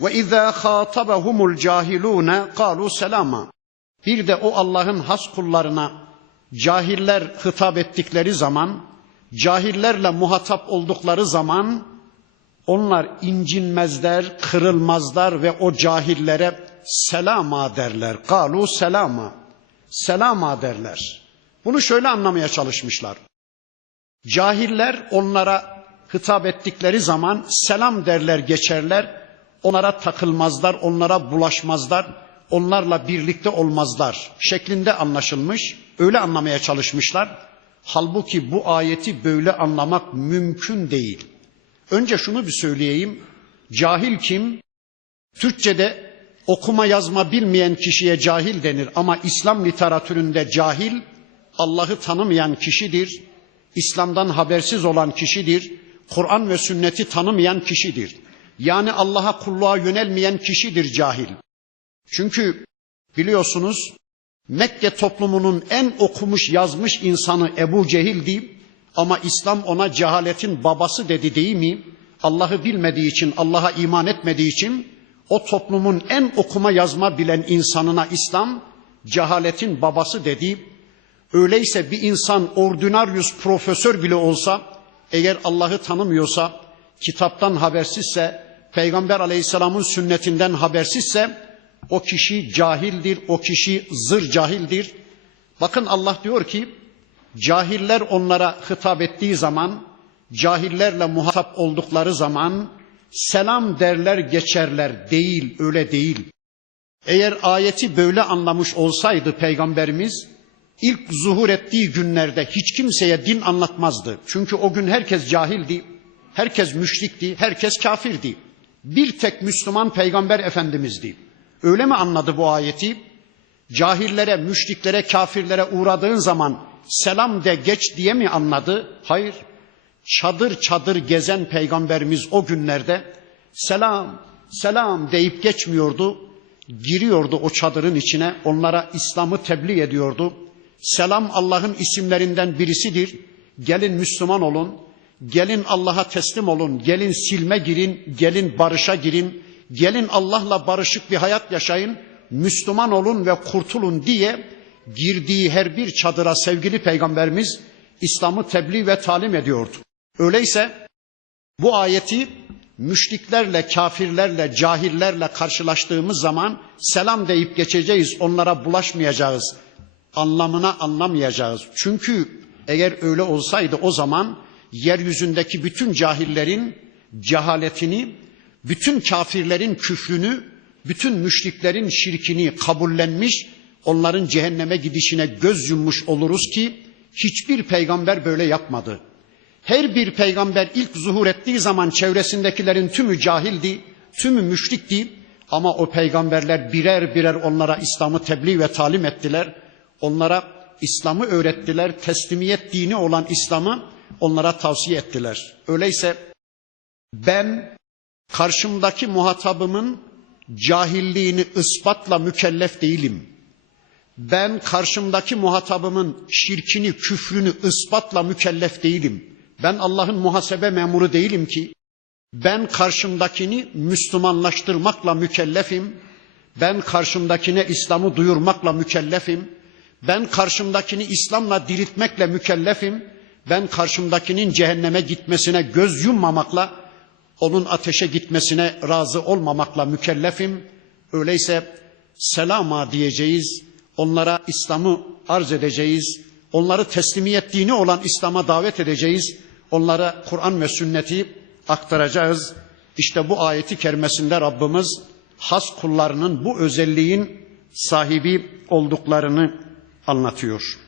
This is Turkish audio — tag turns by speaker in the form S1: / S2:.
S1: Ve izâ khâtabahumul cahilûne kâlû selâma. Bir de o Allah'ın has kullarına cahiller hitap ettikleri zaman, cahillerle muhatap oldukları zaman onlar incinmezler, kırılmazlar ve o cahillere selama derler. Kalu selama. Selama derler. Bunu şöyle anlamaya çalışmışlar. Cahiller onlara hitap ettikleri zaman selam derler geçerler. Onlara takılmazlar, onlara bulaşmazlar, onlarla birlikte olmazlar şeklinde anlaşılmış. Öyle anlamaya çalışmışlar. Halbuki bu ayeti böyle anlamak mümkün değil. Önce şunu bir söyleyeyim. Cahil kim? Türkçede okuma yazma bilmeyen kişiye cahil denir ama İslam literatüründe cahil Allah'ı tanımayan kişidir. İslam'dan habersiz olan kişidir. Kur'an ve sünneti tanımayan kişidir. Yani Allah'a kulluğa yönelmeyen kişidir cahil. Çünkü biliyorsunuz Mekke toplumunun en okumuş yazmış insanı Ebu Cehil'di. Ama İslam ona cehaletin babası dedi değil mi? Allah'ı bilmediği için, Allah'a iman etmediği için o toplumun en okuma yazma bilen insanına İslam cehaletin babası dedi. Öyleyse bir insan ordinaryus profesör bile olsa eğer Allah'ı tanımıyorsa, kitaptan habersizse, Peygamber aleyhisselamın sünnetinden habersizse o kişi cahildir, o kişi zır cahildir. Bakın Allah diyor ki Cahiller onlara hitap ettiği zaman, cahillerle muhatap oldukları zaman selam derler geçerler. Değil, öyle değil. Eğer ayeti böyle anlamış olsaydı peygamberimiz ilk zuhur ettiği günlerde hiç kimseye din anlatmazdı. Çünkü o gün herkes cahildi, herkes müşrikti, herkes kafirdi. Bir tek Müslüman peygamber efendimizdi. Öyle mi anladı bu ayeti? Cahillere, müşriklere, kafirlere uğradığın zaman selam de geç diye mi anladı? Hayır. Çadır çadır gezen peygamberimiz o günlerde selam, selam deyip geçmiyordu. Giriyordu o çadırın içine, onlara İslam'ı tebliğ ediyordu. Selam Allah'ın isimlerinden birisidir. Gelin Müslüman olun, gelin Allah'a teslim olun, gelin silme girin, gelin barışa girin, gelin Allah'la barışık bir hayat yaşayın, Müslüman olun ve kurtulun diye girdiği her bir çadıra sevgili peygamberimiz İslam'ı tebliğ ve talim ediyordu. Öyleyse bu ayeti müşriklerle, kafirlerle, cahillerle karşılaştığımız zaman selam deyip geçeceğiz, onlara bulaşmayacağız. Anlamına anlamayacağız. Çünkü eğer öyle olsaydı o zaman yeryüzündeki bütün cahillerin cehaletini, bütün kafirlerin küfrünü, bütün müşriklerin şirkini kabullenmiş onların cehenneme gidişine göz yummuş oluruz ki hiçbir peygamber böyle yapmadı. Her bir peygamber ilk zuhur ettiği zaman çevresindekilerin tümü cahildi, tümü müşrikti ama o peygamberler birer birer onlara İslam'ı tebliğ ve talim ettiler. Onlara İslam'ı öğrettiler, teslimiyet dini olan İslam'ı onlara tavsiye ettiler. Öyleyse ben karşımdaki muhatabımın cahilliğini ispatla mükellef değilim ben karşımdaki muhatabımın şirkini, küfrünü ispatla mükellef değilim. Ben Allah'ın muhasebe memuru değilim ki. Ben karşımdakini Müslümanlaştırmakla mükellefim. Ben karşımdakine İslam'ı duyurmakla mükellefim. Ben karşımdakini İslam'la diriltmekle mükellefim. Ben karşımdakinin cehenneme gitmesine göz yummamakla, onun ateşe gitmesine razı olmamakla mükellefim. Öyleyse selama diyeceğiz, Onlara İslam'ı arz edeceğiz. Onları teslimiyet dini olan İslam'a davet edeceğiz. Onlara Kur'an ve sünneti aktaracağız. İşte bu ayeti kerimesinde Rabbimiz has kullarının bu özelliğin sahibi olduklarını anlatıyor.